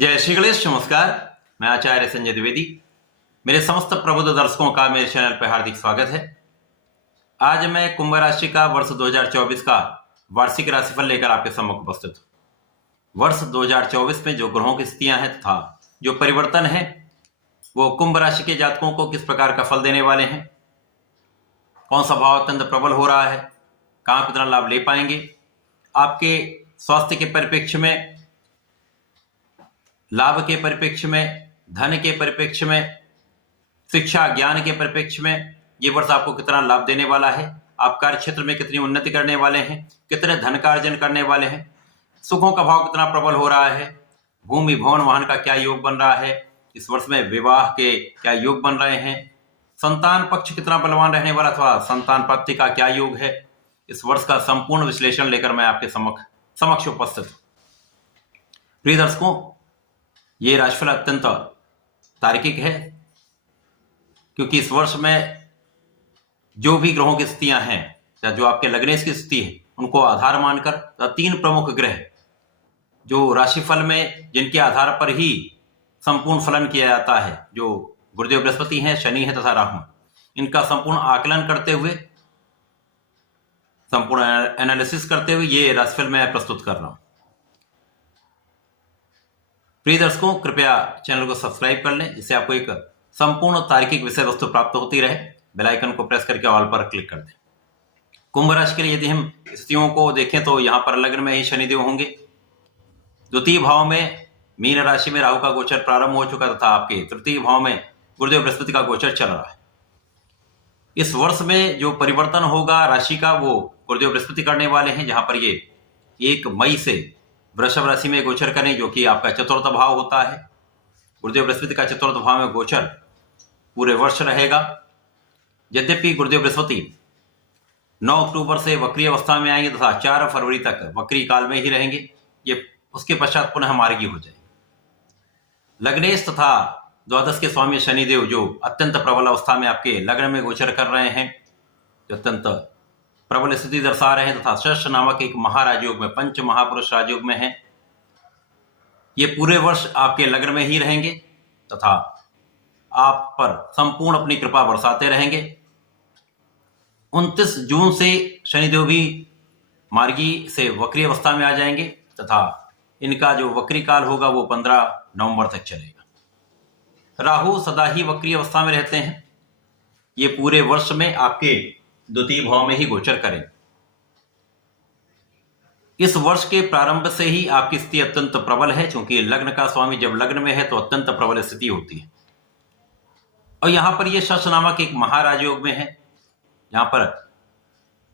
जय श्री गणेश। नमस्कार, मैं आचार्य संजय द्विवेदी। मेरे समस्त प्रबुद्ध दर्शकों का मेरे चैनल पर हार्दिक स्वागत है। आज मैं कुंभ राशि का वर्ष 2024 का वार्षिक राशिफल लेकर आपके सम्मुख उपस्थित हूँ। वर्ष 2024 में जो ग्रहों की स्थितियां हैं तथा जो परिवर्तन है वो कुंभ राशि के जातकों को किस प्रकार का फल देने वाले हैं, कौन सा भाव अत्यंत प्रबल हो रहा है, कहाँ कितना लाभ ले पाएंगे, आपके स्वास्थ्य के परिप्रेक्ष्य में, लाभ के परिप्रेक्ष्य में, धन के परिप्रेक्ष्य में, शिक्षा ज्ञान के परिप्रेक्ष्य में ये वर्ष आपको कितना लाभ देने वाला है, आप कार्य क्षेत्र में कितनी उन्नति करने वाले हैं, कितने धन का अर्जन करने वाले हैं, सुखों का भाव कितना प्रबल हो रहा है, भूमि भवन वाहन का क्या योग बन रहा है, इस वर्ष में विवाह के क्या योग बन रहे हैं, संतान पक्ष कितना बलवान रहने वाला अथवा संतान प्राप्ति का क्या योग है, इस वर्ष का संपूर्ण विश्लेषण लेकर मैं आपके समक्ष उपस्थित हूं। प्रिय दर्शकों, ये राशिफल अत्यंत तार्किक है क्योंकि इस वर्ष में जो भी ग्रहों की स्थितियां हैं या जो आपके लग्नेश की स्थिति है उनको आधार मानकर तीन प्रमुख ग्रह जो राशिफल में जिनके आधार पर ही संपूर्ण फलन किया जाता है, जो गुरुदेव बृहस्पति हैं, शनि है तथा राहु, इनका संपूर्ण आकलन करते हुए, संपूर्ण एनालिसिस करते हुए ये राशिफल मैं प्रस्तुत कर रहा हूं। प्रिय दर्शकों, कृपया चैनल को सब्सक्राइब कर लें जिससे आपको एक संपूर्ण तार्किक विषय वस्तु प्राप्त होती रहे। बेल आइकन को प्रेस करके ऑल पर क्लिक कर दें। कुंभ राशि के लिए यदि हम स्थितियों को देखें तो यहाँ पर लग्न में ही शनिदेव होंगे, द्वितीय भाव में मीन राशि में राहु का गोचर प्रारंभ हो चुका तथा आपके तृतीय भाव में गुरुदेव बृहस्पति का गोचर चल रहा है। इस वर्ष में जो परिवर्तन होगा राशि का वो गुरुदेव बृहस्पति करने वाले हैं, जहां पर ये 1 मई से वृषभ राशि में गोचर करें जो कि आपका चतुर्थ भाव होता है। गुरुदेव बृहस्पति का चतुर्थ भाव में गोचर पूरे वर्ष रहेगा। यद्यपि गुरुदेव बृहस्पति 9 अक्टूबर से वक्री अवस्था में आएंगे तथा 4 फरवरी तक वक्री काल में ही रहेंगे, ये उसके पश्चात पुनः मार्गी हो जाएंगे। लग्नेश तथा द्वादश के स्वामी शनिदेव जो अत्यंत प्रबल अवस्था में आपके लग्न में गोचर कर रहे हैं, जो अत्यंत प्रबल स्थिति दर्शा रहे हैं तथा शश नामक एक महाराजयोग में, पंच महापुरुष राजयोग में है, ये पूरे वर्ष आपके लग्न में ही रहेंगे तथा आप पर संपूर्ण अपनी कृपा बरसाते रहेंगे। 29 जून से शनिदेव भी मार्गी से वक्री अवस्था में आ जाएंगे तथा इनका जो वक्री काल होगा वो 15 नवंबर तक चलेगा। राहु सदा ही वक्री अवस्था में रहते हैं, ये पूरे वर्ष में आपके द्वितीय भाव में ही गोचर करें। इस वर्ष के प्रारंभ से ही आपकी स्थिति अत्यंत प्रबल है, क्योंकि लग्न का स्वामी जब लग्न में है तो अत्यंत प्रबल स्थिति होती है। और यहां पर यह शश नामक एक महाराजयोग में है, यहां पर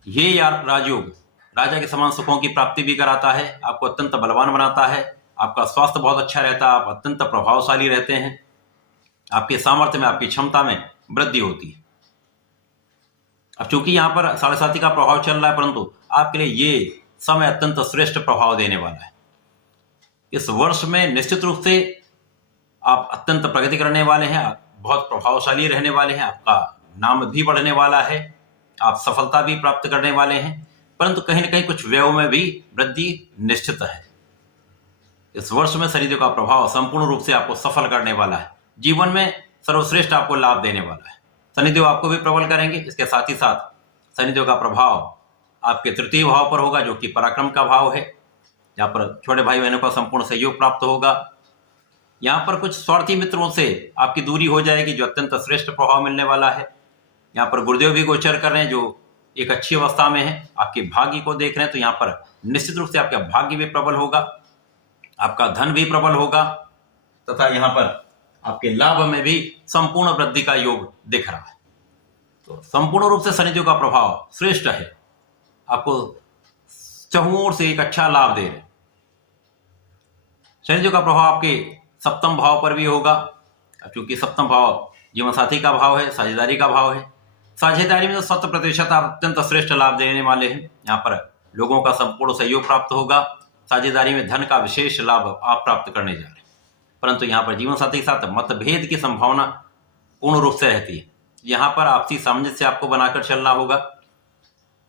यह राजयोग राजा के समान सुखों की प्राप्ति भी कराता है, आपको अत्यंत बलवान बनाता है, आपका स्वास्थ्य बहुत अच्छा रहता है, आप अत्यंत प्रभावशाली रहते हैं, आपके सामर्थ्य में, आपकी क्षमता में वृद्धि होती है। अब चूंकि यहां पर 7.5 का प्रभाव चल रहा है, परंतु आपके लिए ये समय अत्यंत श्रेष्ठ प्रभाव देने वाला है। इस वर्ष में निश्चित रूप से आप अत्यंत प्रगति करने वाले हैं, बहुत प्रभावशाली रहने वाले हैं, आपका नाम भी बढ़ने वाला है, आप सफलता भी प्राप्त करने वाले हैं, परंतु कहीं न कहीं कुछ व्ययों में भी वृद्धि निश्चित है। इस वर्ष में शनिदेव का प्रभाव संपूर्ण रूप से आपको सफल करने वाला है, जीवन में सर्वश्रेष्ठ आपको लाभ देने वाला है। शनिदेव आपको भी प्रबल करेंगे, इसके साथ ही साथ शनिदेव का प्रभाव आपके तृतीय भाव पर होगा जो कि पराक्रम का भाव है, यहाँ पर छोटे भाई बहनों का संपूर्ण सहयोग प्राप्त होगा। यहाँ पर कुछ स्वार्थी मित्रों से आपकी दूरी हो जाएगी जो अत्यंत श्रेष्ठ प्रभाव मिलने वाला है। यहाँ पर गुरुदेव भी गोचर कर रहे हैं जो एक अच्छी अवस्था में है, आपके भाग्य को देख रहे हैं, तो यहाँ पर निश्चित रूप से आपका भाग्य भी प्रबल होगा, आपका धन भी प्रबल होगा तथा यहाँ पर आपके लाभ में भी संपूर्ण वृद्धि का योग दिख रहा है। तो संपूर्ण रूप से शनिदेव का प्रभाव श्रेष्ठ है, आपको चहुओं से एक अच्छा लाभ दे रहे हैं। शनिदेव का प्रभाव आपके सप्तम भाव पर भी होगा, क्योंकि सप्तम भाव जीवन साथी का भाव है, साझेदारी का भाव है। साझेदारी में तो 100% आप अत्यंत श्रेष्ठ लाभ देने वाले हैं, यहाँ पर लोगों का संपूर्ण सहयोग प्राप्त होगा। साझेदारी में धन का विशेष लाभ आप प्राप्त करने जा रहे हैं, परंतु यहाँ पर जीवन साथी के साथ मतभेद की संभावना पूर्ण रूप से रहती है। यहाँ पर आपसी सामंजस्य आपको बनाकर चलना होगा।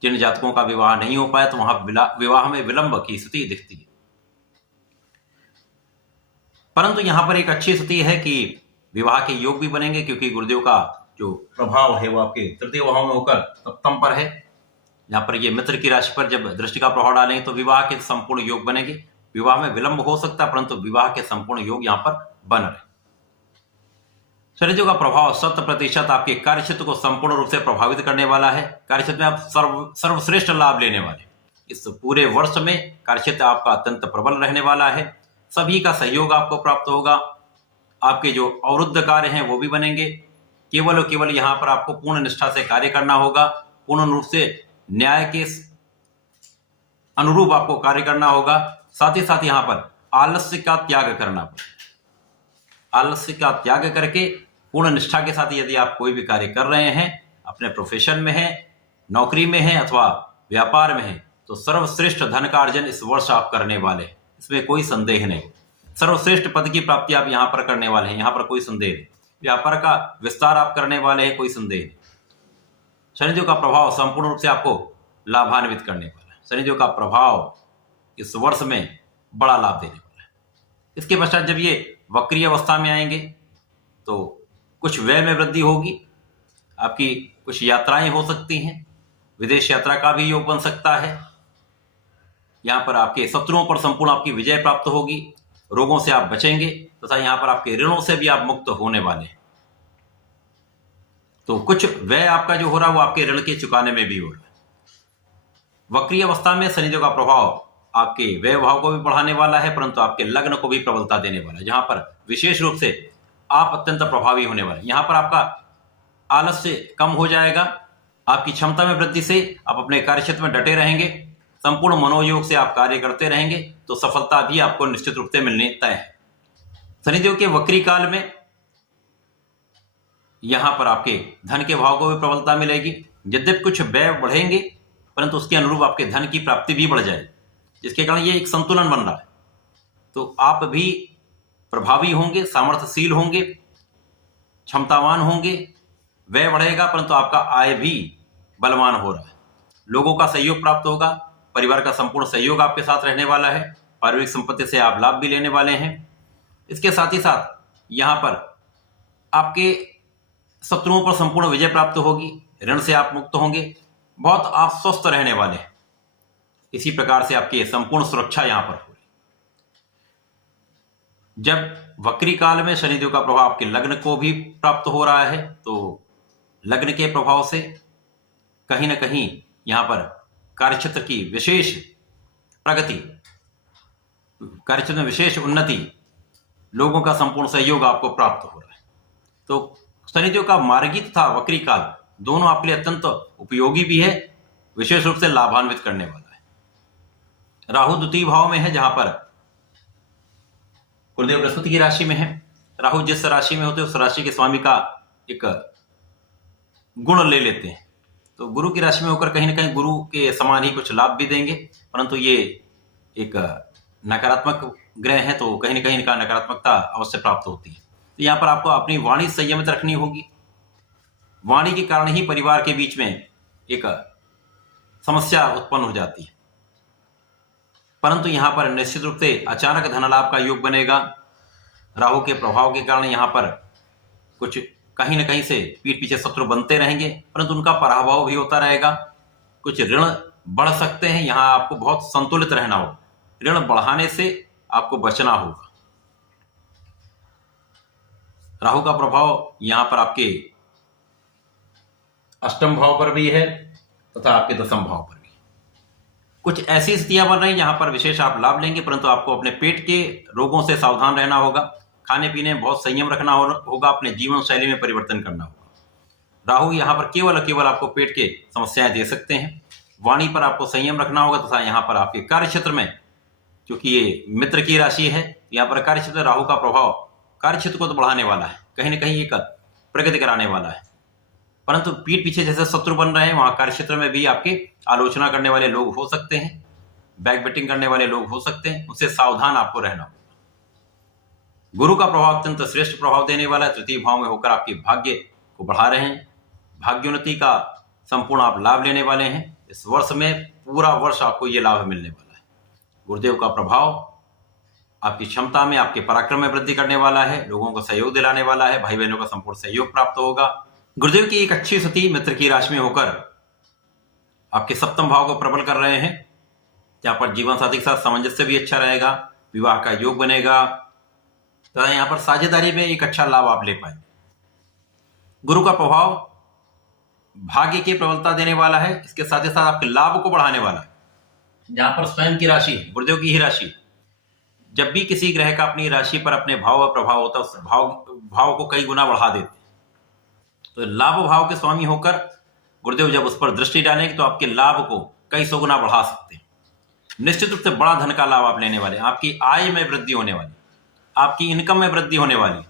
जिन जातकों का विवाह नहीं हो पाया तो वहां विवाह में विलंब की स्थिति दिखती है। परंतु यहाँ पर एक अच्छी स्थिति है कि विवाह के योग भी बनेंगे, क्योंकि गुरुदेव का जो प्रभाव है वो आपके तृतीय भाव में होकर सप्तम पर है। यहाँ पर ये मित्र की राशि पर जब दृष्टि का प्रभाव डालेंगे तो विवाह के संपूर्ण योग बनेंगे। विवाह में विलंब हो सकता है, परंतु विवाह के संपूर्ण योग यहाँ पर बन रहे। शनिदेव का प्रभाव 100% आपके कार्यक्षेत्र को संपूर्ण रूप से प्रभावित करने वाला है। कार्यक्षेत्र में आप सर्वश्रेष्ठ लाभ लेने वाले। इस पूरे वर्ष में कार्यक्षेत्र आपका अत्यंत प्रबल रहने वाला है। सभी का सहयोग आपको प्राप्त होगा। आपके जो अवरुद्ध कार्य हैं वो भी बनेंगे। केवल और केवल यहाँ पर आपको पूर्ण निष्ठा से कार्य करना होगा। पूर्ण रूप से न्याय के अनुरूप आपको कार्य करना होगा। साथ ही साथ यहाँ पर आलस्य का त्याग करना पड़ेगा। आलस्य का त्याग करके पूर्ण निष्ठा के साथ यदि आप कोई भी कार्य कर रहे हैं, अपने प्रोफेशन में है, नौकरी में है अथवा व्यापार में है, तो सर्वश्रेष्ठ धन का अर्जन इस वर्ष आप करने वाले हैं। इसमें कोई संदेह नहीं। सर्वश्रेष्ठ पद की प्राप्ति आप यहाँ पर करने वाले हैं, यहाँ पर कोई संदेह नहीं। व्यापार का विस्तार आप करने वाले हैं, कोई संदेह नहीं। शनिदेव का प्रभाव संपूर्ण रूप से आपको लाभान्वित करने वाला है। शनिदेव का प्रभाव इस वर्ष में बड़ा लाभ देने वाला है। इसके पश्चात जब ये वक्री अवस्था में आएंगे तो कुछ व्यय में वृद्धि होगी। आपकी कुछ यात्राएं हो सकती हैं। विदेश यात्रा का भी योग बन सकता है। यहाँ पर आपके शत्रुओं पर संपूर्ण आपकी विजय प्राप्त होगी। रोगों से आप बचेंगे तथा यहाँ पर आपके ऋणों से भी आप मुक्त होने वाले हैं। तो कुछ व्यय आपका जो हो रहा है वो आपके ऋण के चुकाने में भी हो रहा है। वक्री अवस्था में शनिदेव का प्रभाव आपके व्यय भाव को भी बढ़ाने वाला है, परंतु आपके लग्न को भी प्रबलता देने वाला है, जहां पर विशेष रूप से आप अत्यंत प्रभावी होने वाले। यहाँ पर आपका आलस्य कम हो जाएगा। आपकी क्षमता में वृद्धि से आप अपने कार्यक्षेत्र में डटे रहेंगे। संपूर्ण मनोयोग से आप कार्य करते रहेंगे तो सफलता भी आपको निश्चित रूप से मिलने तय है। शनिदेव के वक्री काल में यहां पर आपके धन के भाव को भी प्रबलता मिलेगी। यद्यपि कुछ व्यय बढ़ेंगे, परंतु उसके अनुरूप आपके धन की प्राप्ति भी बढ़ जाएगी, जिसके कारण ये एक संतुलन बन रहा है। तो आप भी प्रभावी होंगे, सामर्थ्यशील होंगे, क्षमतावान होंगे। व्यय बढ़ेगा परंतु आपका आय भी बलवान हो रहा है। लोगों का सहयोग प्राप्त होगा। परिवार का संपूर्ण सहयोग आपके साथ रहने वाला है। पारिवारिक संपत्ति से आप लाभ भी लेने वाले हैं। इसके साथ ही साथ यहाँ पर आपके शत्रुओं पर संपूर्ण विजय प्राप्त होगी। ऋण से आप मुक्त होंगे। बहुत आप स्वस्थ रहने वाले हैं। इसी प्रकार से आपकी संपूर्ण सुरक्षा यहाँ पर होगी। जब वक्री काल में शनिदेव का प्रभाव आपके लग्न को भी प्राप्त हो रहा है, तो लग्न के प्रभाव से कहीं ना कहीं यहाँ पर कार्यक्षेत्र की विशेष प्रगति, कार्यक्षेत्र में विशेष उन्नति, लोगों का संपूर्ण सहयोग आपको प्राप्त हो रहा है। तो शनिदेव का मार्गी तथा वक्री काल दोनों आपके लिए अत्यंत उपयोगी भी है, विशेष रूप से लाभान्वित करने वाला है। राहु द्वितीय भाव में है, जहां पर गुरुदेव बृहस्पति की राशि में है। राहु जिस राशि में होते हैं उस राशि के स्वामी का एक गुण ले लेते हैं। तो गुरु की राशि में होकर कहीं ना कहीं गुरु के समान ही कुछ लाभ भी देंगे, परंतु ये एक नकारात्मक ग्रह है, तो कहीं ना कहीं इनका नकारात्मकता अवश्य प्राप्त होती है। तो यहाँ पर आपको अपनी वाणी संयमित रखनी होगी। वाणी के कारण ही परिवार के बीच में एक समस्या उत्पन्न हो जाती है। परंतु यहाँ पर निश्चित रूप से अचानक धन लाभ का योग बनेगा। राहु के प्रभाव के कारण यहाँ पर कुछ कहीं ना कहीं से पीठ पीछे शत्रु बनते रहेंगे, परंतु उनका पराभव भी होता रहेगा। कुछ ऋण बढ़ सकते हैं, यहाँ आपको बहुत संतुलित रहना होगा। ऋण बढ़ाने से आपको बचना होगा। राहु का प्रभाव यहाँ पर आपके अष्टम भाव पर भी है तथा आपके दसम भाव पर भी। कुछ ऐसी स्थितियां बन रही जहां पर विशेष आप लाभ लेंगे, परंतु आपको अपने पेट के रोगों से सावधान रहना होगा। खाने पीने में बहुत संयम रखना होगा। अपने जीवन शैली में परिवर्तन करना होगा। राहु यहाँ पर केवल आपको पेट के समस्याएं दे सकते हैं। वाणी पर आपको संयम रखना होगा तथा यहाँ पर आपके कार्य क्षेत्र में, क्योंकि ये मित्र की राशि है, यहाँ पर कार्य क्षेत्र राहु का प्रभाव कार्य क्षेत्र को तो बढ़ाने वाला है, कहीं ना कहीं एक प्रगति कराने वाला है। परंतु पीठ पीछे जैसे शत्रु बन रहे हैं, वहां कार्य क्षेत्र में भी आपकी आलोचना करने वाले लोग हो सकते हैं, बैक बेटिंग करने वाले लोग हो सकते हैं। उनसे सावधान आपको रहना होगा। गुरु का प्रभाव अत्यंत श्रेष्ठ प्रभाव देने वाला है। तृतीय भाव में होकर आपके भाग्य को बढ़ा रहे हैं। भाग्योन्नति का संपूर्ण आप लाभ लेने वाले हैं। इस वर्ष में पूरा वर्ष आपको ये लाभ मिलने वाला है। गुरुदेव का प्रभाव आपकी क्षमता में, आपके पराक्रम में वृद्धि करने वाला है, लोगों को सहयोग दिलाने वाला है, भाई बहनों का संपूर्ण सहयोग प्राप्त होगा। गुरुदेव की एक अच्छी स्थिति मित्र की राशि में होकर आपके सप्तम भाव को प्रबल कर रहे हैं, जहां पर जीवन साथी के साथ सामंजस्य भी अच्छा रहेगा, विवाह का योग बनेगा तथा यहां पर साझेदारी में एक अच्छा लाभ आप ले पाएंगे। गुरु का प्रभाव भाग्य की प्रबलता देने वाला है, इसके साथ ही साथ आपके लाभ को बढ़ाने वाला है। जहां पर स्वयं की राशि, गुरुदेव की ही राशि, जब भी किसी ग्रह का अपनी राशि पर अपने भाव और प्रभाव होता है, उस भाव को कई गुना बढ़ा देते हैं। तो लाभ भाव के स्वामी होकर गुरुदेव जब उस पर दृष्टि डालेंगे तो आपके लाभ को कई सौ गुना बढ़ा सकते हैं। निश्चित रूप से बड़ा धन का लाभ आप लेने वाले हैं, आपकी आय में वृद्धि होने वाली, आपकी इनकम में वृद्धि होने वाली,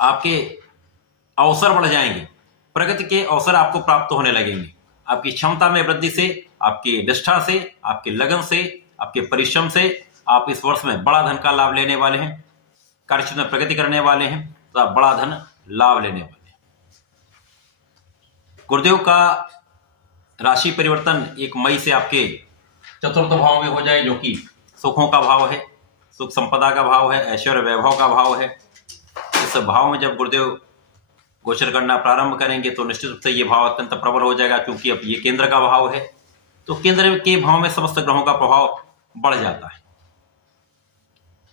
आपके अवसर बढ़ जाएंगे, प्रगति के अवसर आपको प्राप्त होने लगेंगे। आपकी क्षमता में वृद्धि से, आपकी निष्ठा से, आपके लगन से, आपके परिश्रम से आप इस वर्ष में बड़ा धन का लाभ लेने वाले हैं, कार्यक्षेत्र में प्रगति करने वाले हैं, तो आप बड़ा धन लाभ लेने वाले हैं। गुरुदेव का राशि परिवर्तन 1 मई से आपके चतुर्थ भाव में हो जाए, जो कि सुखों का भाव है, सुख संपदा का भाव है, ऐश्वर्य वैभव का भाव है। इस भाव में जब गुरुदेव गोचर करना प्रारंभ करेंगे तो निश्चित रूप से ये भाव अत्यंत प्रबल हो जाएगा, क्योंकि अब ये केंद्र का भाव है, तो केंद्र के भाव में समस्त ग्रहों का प्रभाव बढ़ जाता है,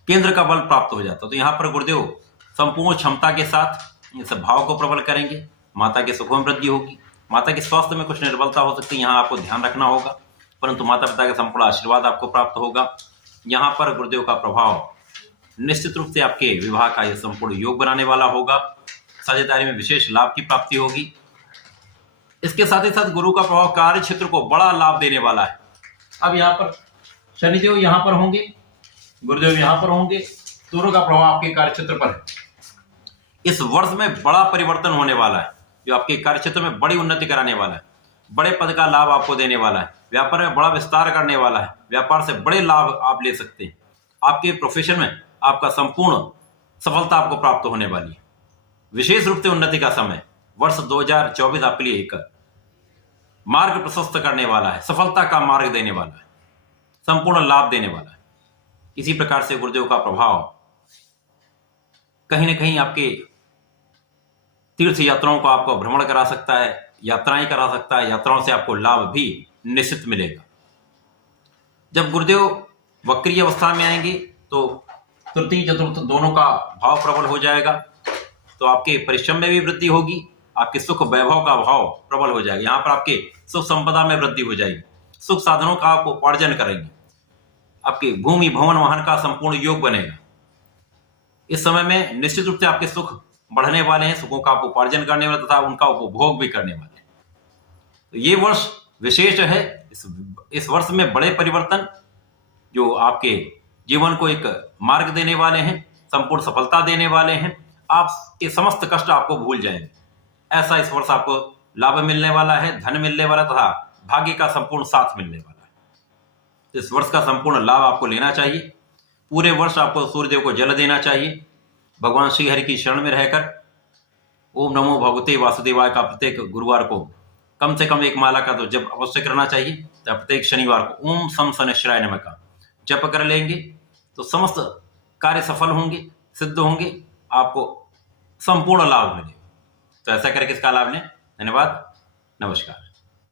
केंद्र का बल प्राप्त हो जाता है। तो यहाँ पर गुरुदेव संपूर्ण क्षमता के साथ इस भाव को प्रबल करेंगे। माता के सुखों में वृद्धि होगी, माता के स्वास्थ्य में कुछ निर्बलता हो सकती है, यहाँ आपको ध्यान रखना होगा, परंतु माता पिता का संपूर्ण आशीर्वाद आपको प्राप्त होगा। यहाँ पर गुरुदेव का प्रभाव निश्चित रूप से आपके विवाह का यह संपूर्ण योग बनाने वाला होगा, साझेदारी में विशेष लाभ की प्राप्ति होगी। इसके साथ ही साथ गुरु का प्रभाव कार्य क्षेत्र को बड़ा लाभ देने वाला है। अब यहाँ पर शनिदेव यहाँ पर होंगे, गुरुदेव यहाँ पर होंगे, दोनों का प्रभाव आपके कार्य क्षेत्र पर है। इस वर्ष में बड़ा परिवर्तन होने वाला है, जो आपके कार्य क्षेत्र में बड़ी उन्नति कराने वाला है, बड़े पद का लाभ आपको देने वाला है, व्यापार में बड़ा विस्तार करने वाला है, व्यापार से बड़े लाभ आप ले सकते हैं, आपके प्रोफेशन में आपका संपूर्ण सफलता आपको प्राप्त होने वाली है। विशेष रूप से उन्नति का समय वर्ष 2024 आपके लिए एक मार्ग प्रशस्त करने वाला है, सफलता का मार्ग देने वाला है, संपूर्ण लाभ देने वाला है। इसी प्रकार से गुरुदेव का प्रभाव कहीं ना कहीं आपके तीर्थ यात्राओं को आपको भ्रमण करा सकता है, यात्राएं करा सकता है, यात्राओं से आपको लाभ भी निश्चित मिलेगा। जब गुरुदेव वक्री अवस्था में आएंगे तो तृतीय चतुर्थ दोनों का भाव प्रबल हो जाएगा, तो आपके परिश्रम में भी वृद्धि होगी, आपके सुख वैभव का भाव प्रबल हो जाएगा। यहाँ पर आपके सुख संपदा में वृद्धि हो जाएगी, सुख साधनों का आप उपार्जन करेंगे, आपके भूमि भवन वाहन का संपूर्ण योग बनेगा। इस समय में निश्चित रूप से आपके सुख बढ़ने वाले हैं, सुखों का आप उपार्जन करने वाले तथा उनका उपभोग भी करने वाले हैं। तो ये वर्ष विशेष है। इस वर्ष में बड़े परिवर्तन जो आपके जीवन को एक मार्ग देने वाले हैं, संपूर्ण सफलता देने वाले हैं, आपके समस्त कष्ट आपको भूल जाएंगे। ऐसा इस वर्ष आपको लाभ मिलने वाला है, धन मिलने वाला तथा भाग्य का संपूर्ण साथ मिलने वाला है। तो इस वर्ष का संपूर्ण लाभ आपको लेना चाहिए। पूरे वर्ष आपको सूर्यदेव को जल देना चाहिए। भगवान श्री हरि की शरण में रहकर ओम नमो भगवते वासुदेवाय का प्रत्येक गुरुवार को कम से कम एक माला का तो जप अवश्य करना चाहिए। तो प्रत्येक शनिवार को ओम सम शनिश्चराय नमः का जप कर लेंगे तो समस्त कार्य सफल होंगे, सिद्ध होंगे, आपको संपूर्ण लाभ मिलेगा। तो ऐसा करके इसका लाभ लें। धन्यवाद, नमस्कार।